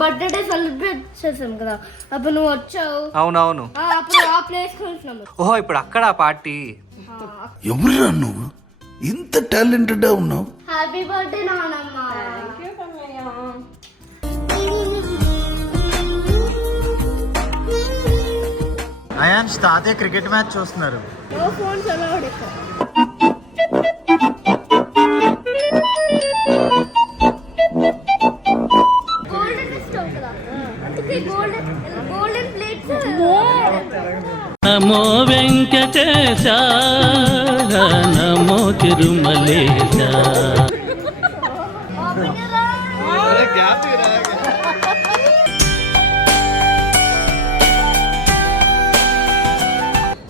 Birthday celebrate చేసాం కదా, అప్పుడు నువ్వు వచ్చావు. అవునవును, అప్పుడు ఆ ప్లేస్ కొంటున్నాము. ఓహో ఇప్పుడు అక్కడ పార్టీ. ఎవరురా నువ్వు ఇంత టాలెంటెడ్ ఉన్నావు? హ్యాపీ బర్త్డే నానమ్మ. అయాన్స్ తాతయ్య క్రికెట్ మ్యాచ్ చూస్తున్నారు. నో ఫోన్స్ అలౌడ్ ఇక్కడ. గోల్డెన్ స్టవ్ కదా, అందుకే golden plates. Namo Venkatesha Namo Tirumalesha.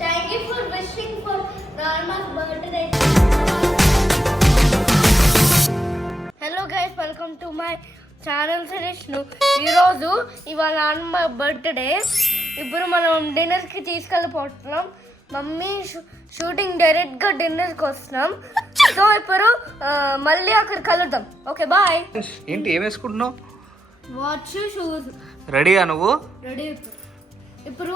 Thank you for wishing for Norma's birthday. Hello guys, welcome to my channel suggestion. ఈరోజు ఇవాళ నాన్న బర్త్డే. ఇప్పుడు మనం డిన్నర్కి తీసుకెళ్ళిపోతున్నాం. మమ్మీ షూటింగ్ డైరెక్ట్గా డిన్నర్కి వస్తున్నాం. సో ఇప్పుడు మళ్ళీ అక్కడ కలుద్దాం. Okay bye. ఏంటి ఏం వేసుకుంటున్నావు? Watch, shoes. రెడీయా నువ్వు? రెడీ. ఇప్పుడు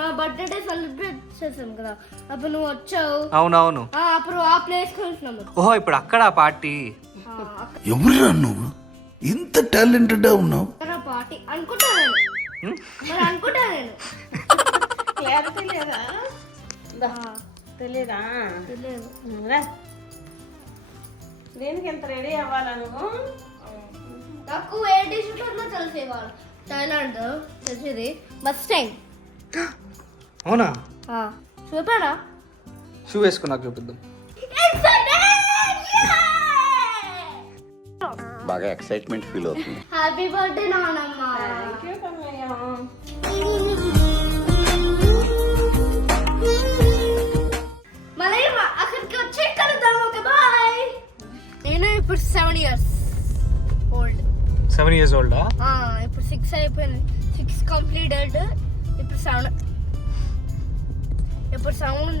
నా బర్త్డే సెలబ్రేట్ చేసాం కదా, అప్పుడు నువ్వు వచ్చావు. అవునవును, అప్పుడు ఆ ప్లేస్ కొంటున్నాము. ఓహో ఇప్పుడు అక్కడ పార్టీ. ఎవరురా నువ్వు ఇంత టాలెంటెడ్ ఉన్నావు? పార్టీ అనుకుంటా నేను. మరి అనుకుంటా నేను. క్లారిటీ లేదా? తెలీదా? తెలియదు. దేనికి ఎంత రెడీ అవ్వాలా నువ్వు? నాకు ఏ డిష్ ఉంటుందో తెలిసేవాళ్ళు. థైలాండ్ తెలిసేది మస్టాంగ్. అవునా? చూపారా? షూ వేసుకున్నాక చూపిద్దాం. బాగా ఎక్సైట్మెంట్ ఫీల్ అవుతుంది. హ్యాపీ బర్త్డే నానమ్మ. మళ్ళీ అక్కడికి వచ్చి కలుద్దాం. Okay bye. నేను ఇప్పుడు 7 years ఓల్డ్. 7 years ఓల్డా? ఇప్పుడు 6 అయిపోయింది. 6 కంప్లీటెడ్. ఇప్పుడు 7. ఇప్పుడు 7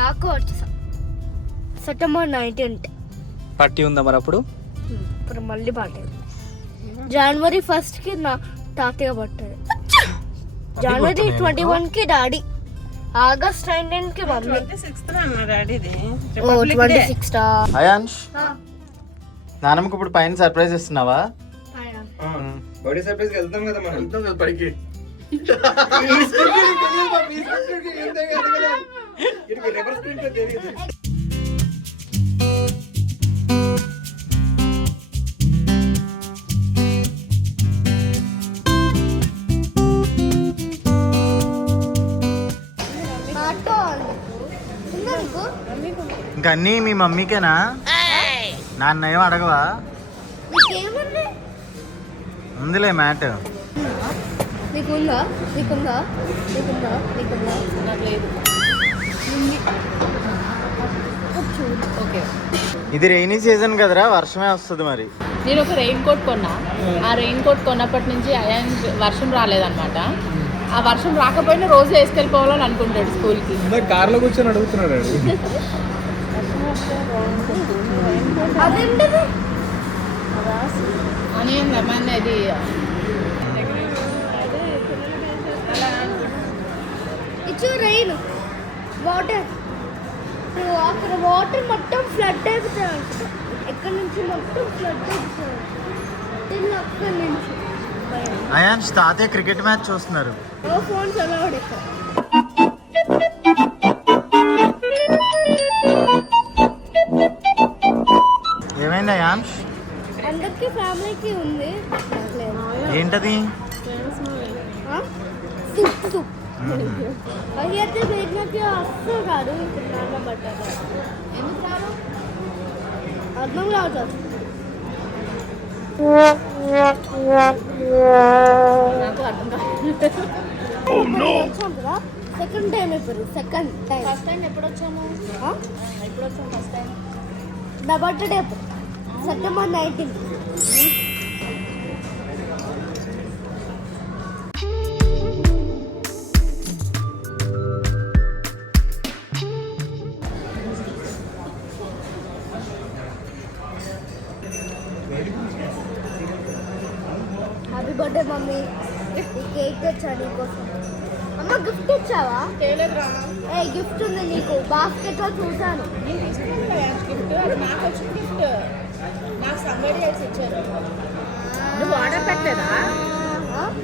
దాకా వచ్చేసాం. సెప్టెంబర్ 19th పార్టీ ఉందా మరి అప్పుడు? ఇప్పుడు మళ్ళీ పార్టీ. జనవరి 1st నా తాతయ్య బర్త్డే. జనవరి 21కి డాడీ. ఆగస్ట్ 19కి మమ్మీ. 26th. అయాన్స్ నానమ్మకి ఇప్పుడు పైన సర్ప్రైజ్ ఇస్తున్నావా? బర్త్డే సర్ప్రైజ్ వెళ్తాం కదా మనం. వెళ్తాం కదా పైకి. ఇంకా అన్నీ మీ మమ్మీకేనా? నాన్న ఏం అడగవా? ఉందిలే మ్యాట్. నీకుందా? నీకుందా? నీకుందా? నీకుందా? నాకు లేదు. ఓకే, ఇది రెయినీ సీజన్ కదరా, వర్షమే వస్తుంది మరి. నేను ఒక రెయిన్ కోట్ కొన్నా. ఆ రెయిన్ కోట్ కొన్నప్పటి నుంచి వర్షం రాలేదన్నమాట. ఆ వర్షం రాకపోయినా రోజు వేసుకెళ్ళిపోవాలని అనుకుంటాడు స్కూల్కి. కార్లో కూర్చొని అడుగుతున్నాడు. అదేంటిది? అని లెమన్ అది ఇచ్చు రెయిన్ వాటర్. అక్కడ వాటర్ మొత్తం ఫ్లడ్ అయిపోతుంది. ఎక్కడి నుంచి మొత్తం ఫ్లడ్ అయిపోతుంది. అక్కడి నుంచి. అయాన్స్ తాతయ్య క్రికెట్ మ్యాచ్ చూస్తున్నారు. నో ఫోన్స్ అలౌడ్ ఇక్కడ. ఏమైంది అయాన్స్? అందరికి ఫ్యామిలీకి ఉంది. ఏంటది? సూప్. అది అయితే బయటకి అస్సలు కాదు. నాన్న బట్టర్ ఎందుకు రాదు? అర్థం కాదు. నాకు అర్థం కాదు. వచ్చాం కదా సెకండ్ టైం. ఇప్పుడు సెకండ్ టైం. ఫస్ట్ టైం ఎప్పుడు వచ్చాము? ఫస్ట్ టైం నా birthday September 19th. Birthday mummy ఈ కేక్ తెచ్చా నీకోసం అమ్మ గిఫ్ట్ ఇచ్చావా చేయలేదురా ఏ గిఫ్ట్ ఉంది నీకు బాస్కెట్ లో చూసాను నేను తీసుకున్నాను గిఫ్ట్ అది నాకు వచ్చిన గిఫ్ట్ నాకు సంగడి వేసి ఇచ్చారు నువ్వు ఆర్డర్ పెట్టలేదా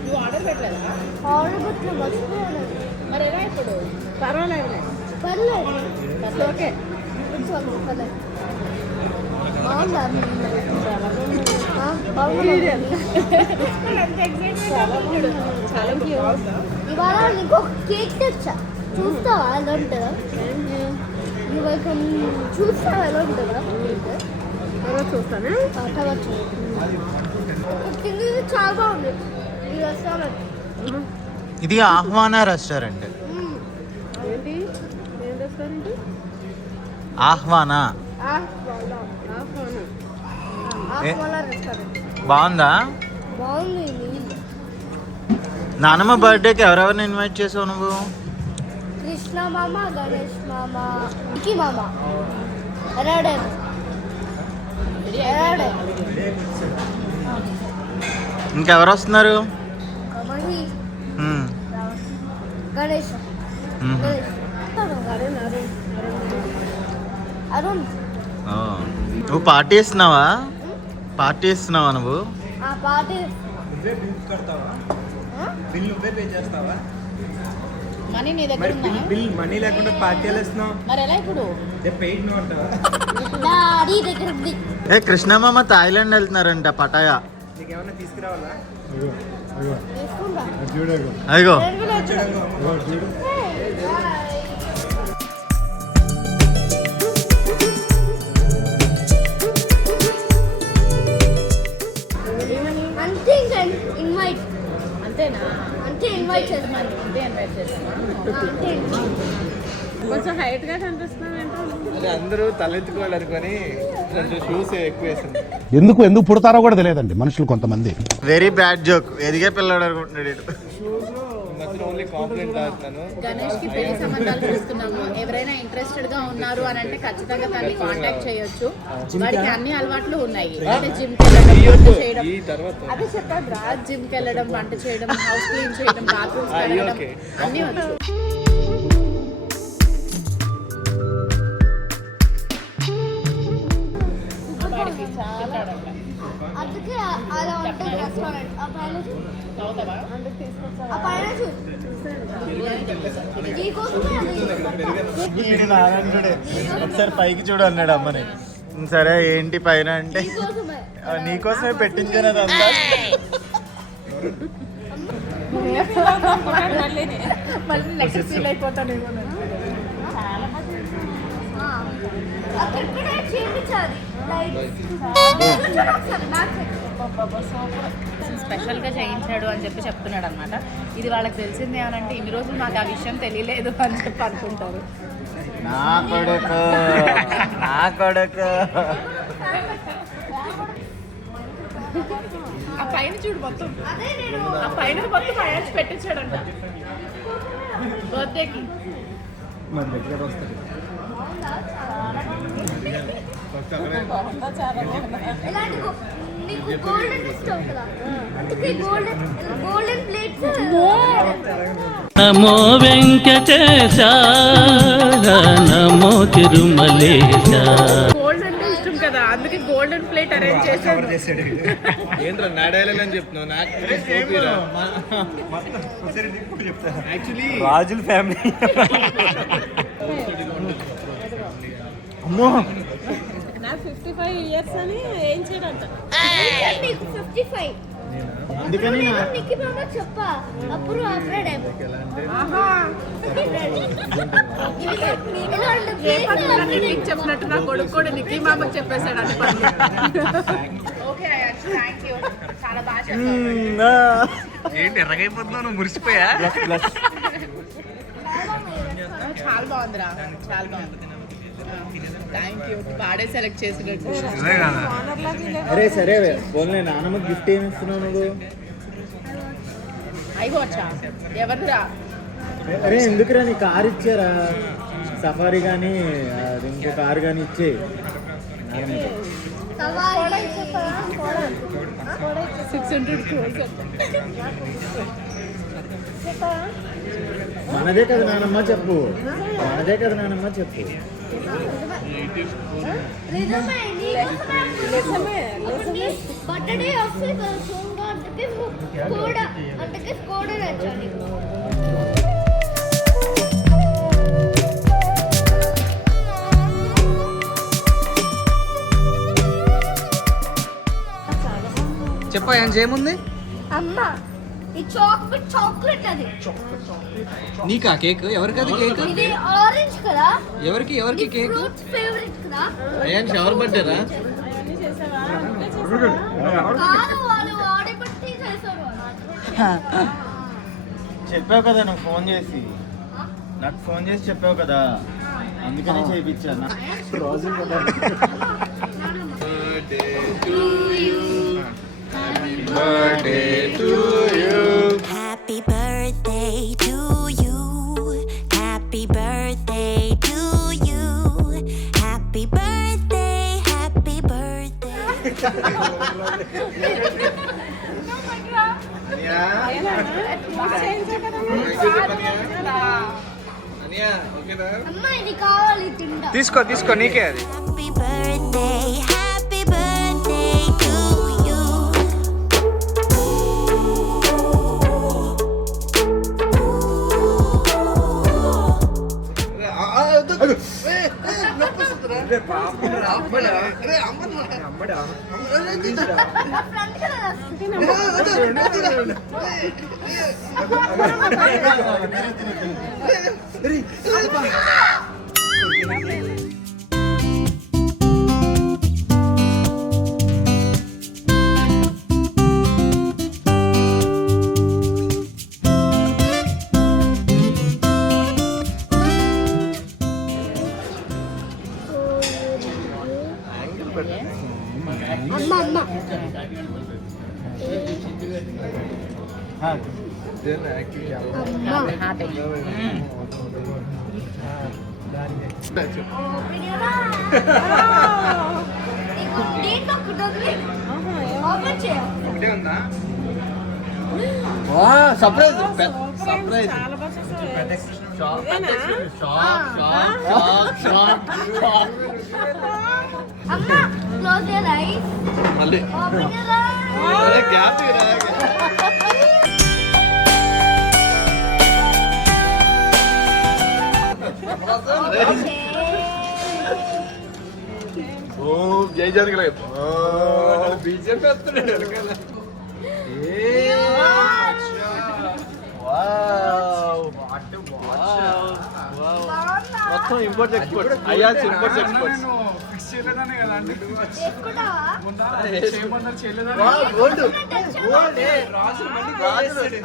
నువ్వు ఆర్డర్ పెట్టలేదా ఆర్డర్ పెట్టిన మర్చిపోయాను మరి ఎలా ఇప్పుడు పర్వాలేదు పర్లేదు ఓకే పర్లేదు బాగుందా ఇవాళ నీకు ఒక కేక్ తెచ్చా చూస్తావా ఎలా ఉంటుందా ఇవాళ చూస్తావా ఎలా ఉంటుందా చూస్తాను కింది చాలా బాగుంది ఈ రెస్టారెంట్ ఇది ఆహ్వాన రెస్టారెంట్. ఏంటి ఏం రెస్టారెంట్ ఆహ్వాన రెస్టారెంట్ బాగుందా? బాగుంది నానమ్మ బర్త్డేకి ఎవరెవరిని ఇన్వైట్ చేసావు నువ్వు? కృష్ణ మామ గణేష్ మామ ఇంకి మామ ఎరాడే ఇంకెవరు వస్తున్నారు? మహి హ్మ్. గణేష్ మ్మ్. అరుణ్ అరుణ్ ఓ. నువ్వు పార్టీ ఇస్తున్నావా? పార్టీ ఇస్తున్నావా నువ్వు? ఆ పార్టీ బిల్ నువ్వే పే చేస్తావా? మనీ నీ దగ్గర ఉందా బిల్ మనీ లేకుండా పార్టీ ఇస్తున్నావు మరి ఎలా ఇప్పుడు పెయిడ్ నువ్వు అంటావా? డాడీ దగ్గర ఉంది ఏ కృష్ణమామ థాయిలాండ్ వెళ్తున్నారంట పటాయా. నీకేమన్నా తీసుకురావాలా? తీసుకుంటా అదిగో అంతే ఇంకా ఇన్వైట్ అంతేనా అంతే ఇన్వైట్ చేద్దాం అంతే ఇన్వైట్ చేస్తామా అంతే కొంచెం హైట్ గా కనిపిస్తున్నావు ఏంటో అందరూ తలెత్తుకోవాలి అనుకొని కొంచెం షూస్ ఎక్కువ వేసింది. ఎందుకు పుడతారో కూడా తెలియదండి మనుషులు కొంతమంది. Very bad joke. ఎదిగే పిల్లడు అనుకుంటున్నాడు వీడు. ఓన్లీ కాంప్లిమెంట్ అవుతాను. గణేష్ కి పెళ్లి సంబంధాలు చూస్తున్నాము. ఎవరైనా ఇంట్రెస్టెడ్ గా ఉన్నారు అని అంటే ఖచ్చితంగా తనని కాంటాక్ట్ చేయొచ్చు. వాడికి అన్ని అలవాట్లు ఉన్నాయి. అంటే జిమ్ కి వెళ్ళడం, వంట చేయడం. అదే చెప్పాను రా, జిమ్ కి వెళ్ళడం, వంట చేయడం, హౌస్ క్లీన్ చేయడం, బాత్రూమ్స్ కడగడం అన్ని వచ్చు. వాడికి చాలా అందుకే అలా ఉంటుంది రెస్టారెంట్ ఆ పైన అవుతావా ఆ పైన నీకోసమే వీడు నారాయణుడే. ఒకసారి పైకి చూడు అన్నాడు అమ్మని. సరే ఏంటి పైన అంటే నీకోసమే నీకోసమే పెట్టించాను అదంతా. మళ్ళీ నెక్స్ట్ ఫీల్ అయిపోతాను అక్కడ చేయించాలి స్పెషల్గా చేయించాడు అని చెప్పి చెప్తున్నాడు అనమాట. ఇది వాళ్ళకి తెలిసింది ఏమనంటే ఇన్ని రోజులు మాకు ఆ విషయం తెలియలేదు అని చెప్పి అనుకుంటారు. నా కొడుకు నా కొడుకు. ఆ పైన చూడు మొత్తం, ఆ పైన మొత్తం అయాచి పెట్టించాడంట బర్త్డేకి. మన దగ్గర వస్తుంది. ఇలాంటి నీకు గోల్డెన్ ఇష్టం కదా అందుకే గోల్డెన్ ప్లేట్స్ నమో వెంకటేశ నమో తిరుమలేశ. గోల్డ్ అంటే ఇష్టం కదా, అందుకే గోల్డెన్ ప్లేట్ అరేంజ్ చేశాడు. ఏంట్రా నా డైలాగ్ అని చెప్తున్నావు? నాకు యాక్చువల్లీ రాజుల ఫ్యామిలీ. అమ్మో నాకు 55 years అని ఏం చేయడంట. నీకు 55 అందుకని నీకు బాబా చెప్పా అప్పుడు అప్గ్రేడ్ చెప్పినట్టు నా కొడుకు కూడా నిక్కీ మామకు చెప్పేశాడు అంటే ఓకే థ్యాంక్ యూ చాలా బాగా చెప్పావు. ఏంటి ఎర్రగైపోతున్నావు నువ్వు? మురిసిపోయా? చాలా బాగుందిరా, చాలా బాగుంది. థ్యాంక్ యూ, బాడే సెలెక్ట్ చేసినట్టు. అరే సరే పోలే నాన్నమ్మకి గిఫ్ట్ ఏమి ఇస్తున్నావు నువ్వు? అయిపోవచ్చా ఎవరిరా? అరే ఎందుకురా నీ కార్ ఇచ్చారా? సఫారీ కానీ ఇంకో కార్ కానీ ఇచ్చే. 600 crores. మనదే కదా నానమ్మ చెప్పు, మనదే కదా నానమ్మ చెప్పు. బర్త్డే వస్తే సోంగా అంటే స్కోడా నచ్చాలి. చెప్పా ఏముంది? అమ్మ ఈ చాక్లెట్ అది నీకా కేక్? ఎవరికి అది కేక్? ఇది ఆరెంజ్ కదా. ఎవరికి కేక్? ఫ్రూట్స్ ఫేవరెట్ కదా. అయ్యాన్స్ ఎవరు బర్త్డేరా? కాదు వాళ్ళు ఆడబట్టి చేశారు. చెప్పావు కదా నువ్వు ఫోన్ చేసి, నాకు ఫోన్ చేసి చెప్పావు కదా, అందుకనే చేయించాను. రోజు Birthday to you. Happy birthday to you. Happy birthday to you. Happy birthday, happy birthday. అమ్మ ఇది కావాలి తింటా. తీసుకో నీకే అది. Happy birthday, happy birthday to you. Friend కదా. అమ్మ సర్ప్రైజ్. అమ్మ క్లోజ్ యువర్ ఐస్. మళ్ళీ ఓపెన్ యువర్ ఐస్. గ్యాప్ జై జరగలేదు. బీజేపీ వస్తున్నాడు. మొత్తం ఇంపోర్ట్ ఎక్స్పోర్ట్. అయ్యాన్స్ ఇంపోర్ట్ ఎక్స్పోర్ట్.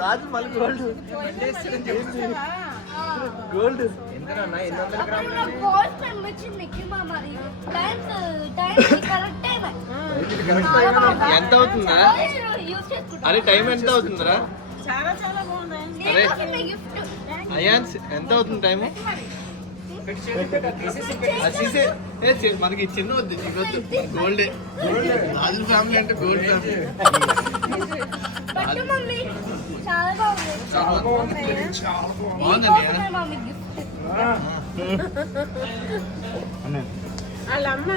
రాజు మళ్ళీ గోల్డ్ గోల్డ్ ఎంత అవుతుందా? అరే టైం ఎంత అవుతుందిరా? అరే అయాన్స్ ఎంత అవుతుంది టైము? మనకి చిన్న వద్దు, ఇవ్వద్దు. గోల్డే. రాజు ఫ్యామిలీ అంటే గోల్డ్ ఫ్యామిలీ. వాళ్ళమ్మ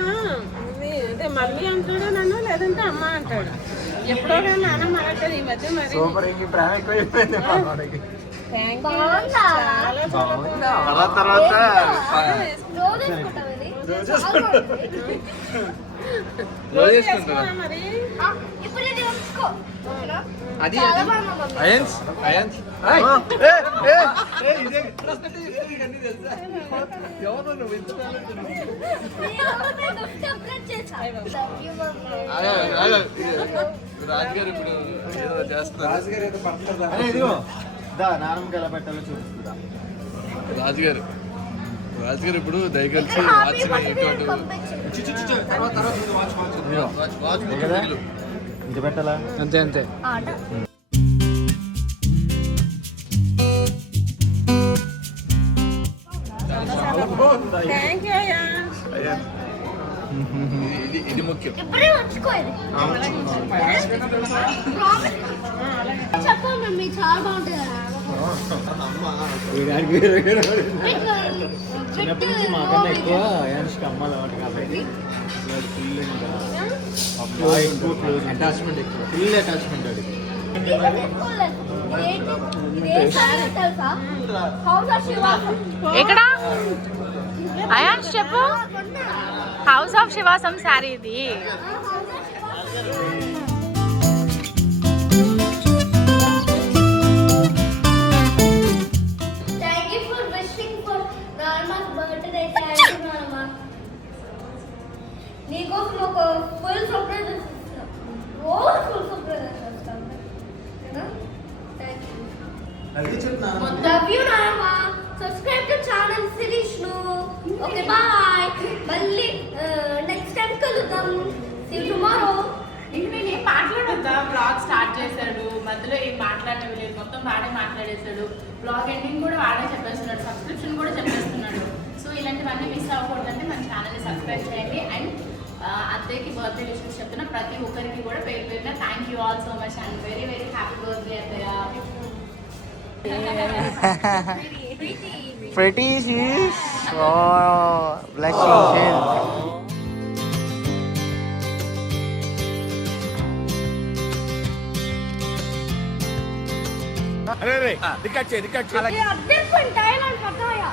అదే మమ్మీ అంటాడు నన్ను, లేదంటే అమ్మ అంటాడు. ఎప్పుడో కానీ నాన్నమ్మ అంటాడు. ఈ మధ్య మరి సూపర్. ఇంక ప్రేమ ఎక్కువైపోయింది మా వాడికి. తర్వాత రోజు వేసుకుంటారా? అది అయన్స్ అయన్స్ రాజుగారు ఇప్పుడు ఏదో చేస్తారు. ఇదిగో నానమ్మకి ఎలా పెట్టాలో చూపిస్తుందా రాజుగారు ఇప్పుడు దయగలిసి ఇది పెట్టాలా? అంతే థ్యాంక్ యూ. ఇది ముఖ్యం. ఇప్పుడే వచ్చుకోలేదు చెప్పు మమ్మీ చాలా బాగుంటుంది చిన్నప్పటి నుంచి మాకన్నా ఎక్కువ యాన్ష్కి అమ్మ అలవాటు కాబట్టి ఎక్కువ క్లోజ్ అటాచ్మెంట్, ఎక్కువ ఫుల్ అటాచ్మెంట్ అది. ఎక్కడ అయాన్స్ చెప్పు. హౌస్ ఆఫ్ శివాసం శారీ ఇది. Thank you for wishing for normal birthday. Thank you normal. నీకోసం ఒక ఫుల్ సర్ప్రైజ్ ఇస్తున్నాం. రోజు ఫుల్ సర్ప్రైజ్ ఇస్తాం. Thank you. Love you normal. Subscribe to channel శిరీష్ను. Okay bye. మళ్ళీ నెక్స్ట్ టైం కలుద్దాం. See you tomorrow. ఇంక నేను ఏం మాట్లాడొద్దా? బ్లాగ్ స్టార్ట్ చేశాడు, మధ్యలో ఏం మాట్లాడటం లేదు, మొత్తం వాడే మాట్లాడేశాడు. బ్లాగ్ ఎండింగ్ కూడా వాడే చెప్పేస్తున్నాడు, సబ్స్క్రిప్షన్ కూడా చెప్పేస్తున్నాడు. సో ఇలాంటివన్నీ మిస్ అవ్వకూడదంటే మన ఛానల్ని సబ్స్క్రైబ్ చేయండి. అండ్ అత్తయ్యకి బర్త్డే విషెస్ చెప్తున్నా ప్రతి ఒక్కరికి కూడా పేరు పేరున thank you all so much and very very happy birthday అత్తయ్య. Pretty she's blushing shell. అరే రికార్డ్ చేయి. అదే పని టైం అని పక్కయ్యా.